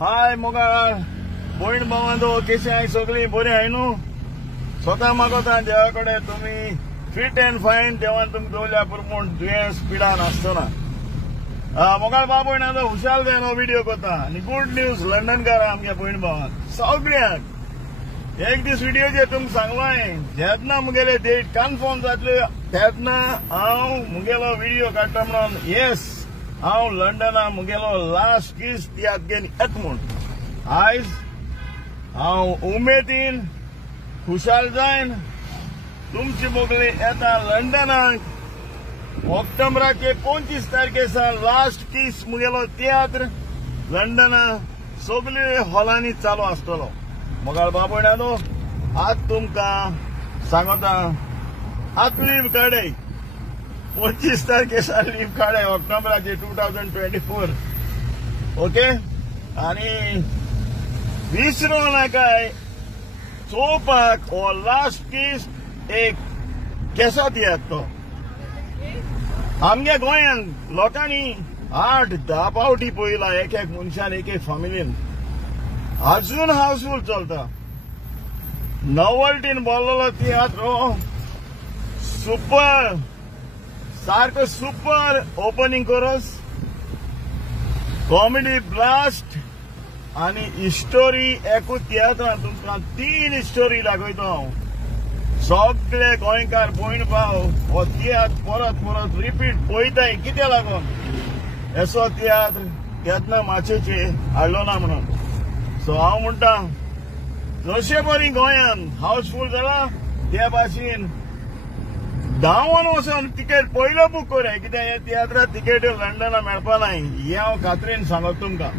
हाय मोगाळ भयण भावांदो कशी आहाय सगळी बरी आहाय न्हू स्वता मागोता देवा कडेन तुमी फिट एंड फायन देवान तुमकां दवरल्या पुरमूण दुयेंस पिडा नासतना मोगाळ भाव भयणांचो हुशाल जायनो व्हिडिओ करता आनी गुड न्यूज लंडनकार आमगे भयण भावांक सगळ्यांक एक दीस व्हिडिओचेर तुमकां सांगलां जेन्ना मुगेले डेट कन्फर्म जातल्यो तेन्ना हांव मुगेलो व्हिडिओ काडटा म्हणून येस हांव लंडना मुगेलो लास्ट किस तियात्र घेवन येता म्हूण आयज हांव उमेदीन खुशाल जायन तुमची मोगली येता लंडनाक ऑक्टोबराचे 25 तारखेसान लास्ट किस मुगेलो तियात्र लंडना सगळी हॉलांनी चालू आसतलो मोगाळ बाबण्यानो आज तुमकां सांगता आत लीव काडय 25 तारखेसान लीव काडय ऑक्टोबराचे 2024 ओके आनी विसरू नाकाय चोवपाक हो लास्ट किस एक केसो तियात्र तो आमगे गोंयांत लोकांनी 8-10 पावटी पळयला एक मनशान एक फॅमिलीन अजून हाऊसफुल चलता नॉवल्टीन बोल्लोलो तियात्र सुपर सारको super opening chorus comedy blast आनी हिस्टोरी एकूच तियात्रान तुमकां 3 स्टोरी दाखयता हांव सगळे गोंयकार भयण भाव हो तियात्र परत परत रिपीट पळयताय कित्या लागून असो तियात्र केन्ना माचयेचे हाडलो ना म्हणून सो हांव म्हणटा जशे बरी गोंयांत हाऊसफुल जाला त्या भाशेन धांवन वचून तिकेट पयलो बूक कराय कित्याक हे तियात्राक तिकेट लंडना मेळपा नाय हे हांव खात्रेन सांगता तुमकां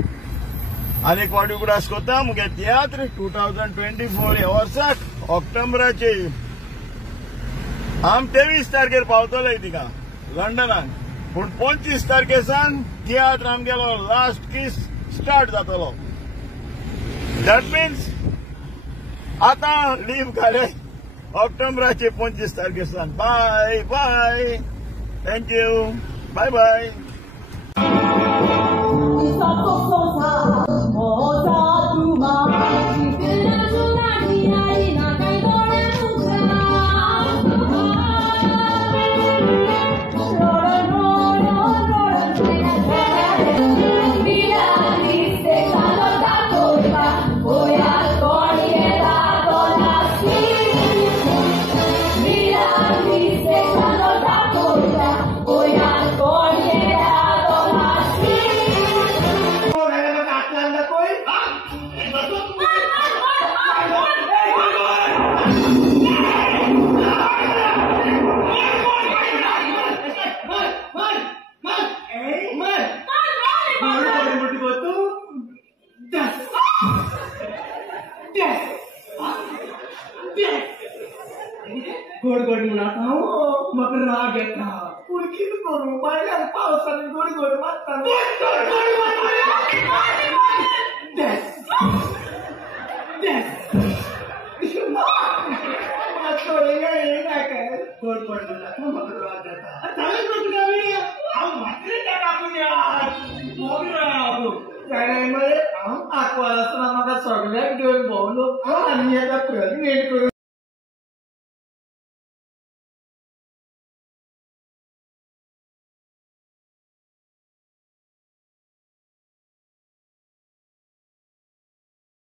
आनी एक वाटी उगडास करता मुगे तियात्र 2024 ह्या वर्साक ऑक्टोबराचे आम 23 तारखेर पावतले तिका लंडनाक पूण 25 तारखेसान तियात्र आमगेलो लास्ट किस स्टार्ट जातलो दॅट मीन्स आता लीव काडय ऑक्टोबराचे 25 तारखेसान bye bye thank you bye bye गोड गोड म्हणा म्हाका राग येता पूण कितें करूं भायल्यान पावसान गोड गोड मारता गोड गोड म्हणा म्हाका राग येता हांव मात्र हांव आंकवार आसतना म्हाका सगळ्याक घेवन भोंवलो आनी आतां प्रेग्नेंट करून